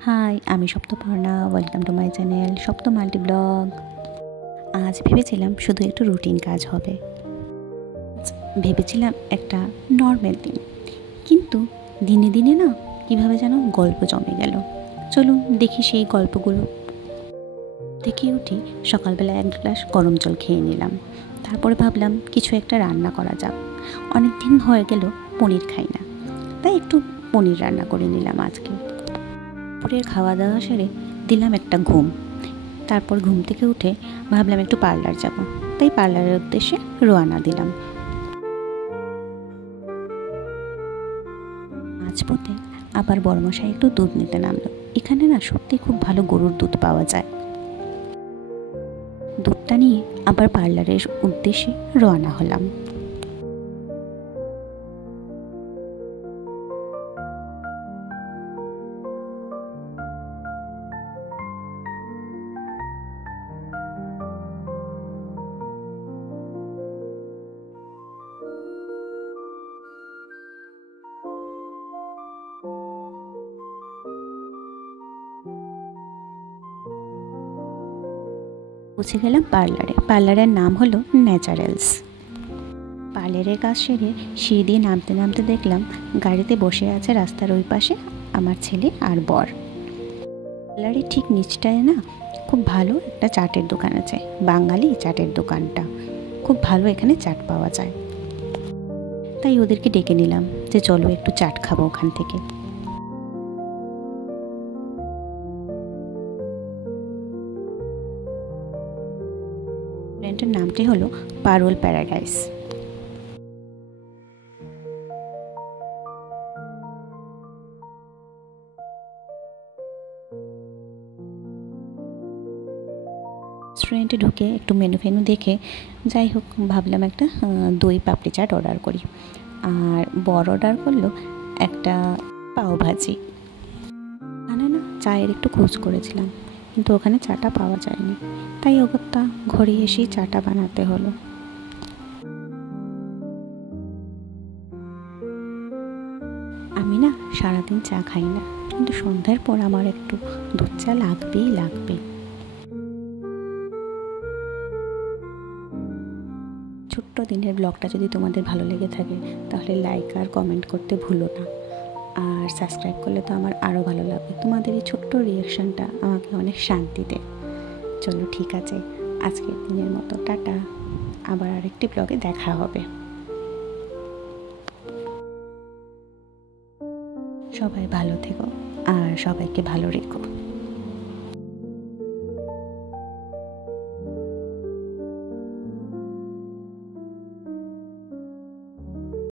High, আমি Saptaparna. Welcome to my channel সপ্ত multi blog. আজ ভেবেছিলাম শুধু একটু রুটিন কাজ হবে, ভেবেছিলাম একটা নর্মাল দিন, কিন্তু দিনে দিনে না কীভাবে যেন গল্প জমে গেল। চলুন দেখি সেই গল্পগুলো। দেখে উঠি সকালবেলা এক গ্লাস গরম জল খেয়ে নিলাম। তারপরে ভাবলাম কিছু একটা রান্না করা যাক। অনেক দিন হয়ে গেল পনির খাই না, তাই একটু পনির রান্না করে নিলাম আজকে। দুপুরের খাওয়া দাওয়া সেরে দিলাম একটা ঘুম। তারপর ঘুম থেকে উঠে ভাবলাম একটু পার্লার যাব, তাই পার্লারের উদ্দেশ্যে রওনা দিলাম। মাঝপথে আবার বড়মশাই একটু দুধ নিতে নামলো। এখানে না সত্যি খুব ভালো গরুর দুধ পাওয়া যায়। দুধটা নিয়ে আবার পার্লারের উদ্দেশ্যে রওনা হলাম। পৌঁছে গেলাম পার্লারের নাম হলো ন্যাচারালস। পার্লারের কাজ সেরে সিঁড়ি দিয়ে নামতে নামতে দেখলাম গাড়িতে বসে আছে রাস্তার ওই পাশে আমার ছেলে আর বর। পার্লারের ঠিক নিচটায় না খুব ভালো একটা চাটের দোকান আছে, বাঙালি চাটের দোকানটা। খুব ভালো এখানে চাট পাওয়া যায়, তাই ওদেরকে ডেকে নিলাম যে চলো একটু চাট খাবো ওখান থেকে। রেস্টুরেন্টের নামটি হলো পারুল প্যারাডাইস। রেস্টুরেন্টে ঢুকে একটু মেনু দেখে যাই হোক ভাবলাম একটা দই পাপড়ি চাট অর্ডার করি। আর বড় অর্ডার করলো একটা পাওভাজি। ওখানে না চায়ের একটু খোঁজ করেছিলাম, কিন্তু ওখানে চাটা পাওয়া যায়নি, তাই ওটা ঘরে এসেই চাটা বানাতে হলো। আমি না সারাদিন চা খাই না, কিন্তু সন্ধ্যার পর আমার একটু দুধ চা লাগবে। ছোট্ট দিনের ব্লগটা যদি তোমাদের ভালো লেগে থাকে তাহলে লাইক আর কমেন্ট করতে ভুলো না। আর সাবস্ক্রাইব করলে তো আমার আরও ভালো লাগবে। তোমাদের এই ছোট্ট রিয়াকশানটা আমাকে অনেক শান্তি দেয়। চলো ঠিক আছে, আজকের দিনের মতো টাটা। আবার আরেকটি ব্লগে দেখা হবে। সবাই ভালো থেকো আর সবাইকে ভালো রেখো।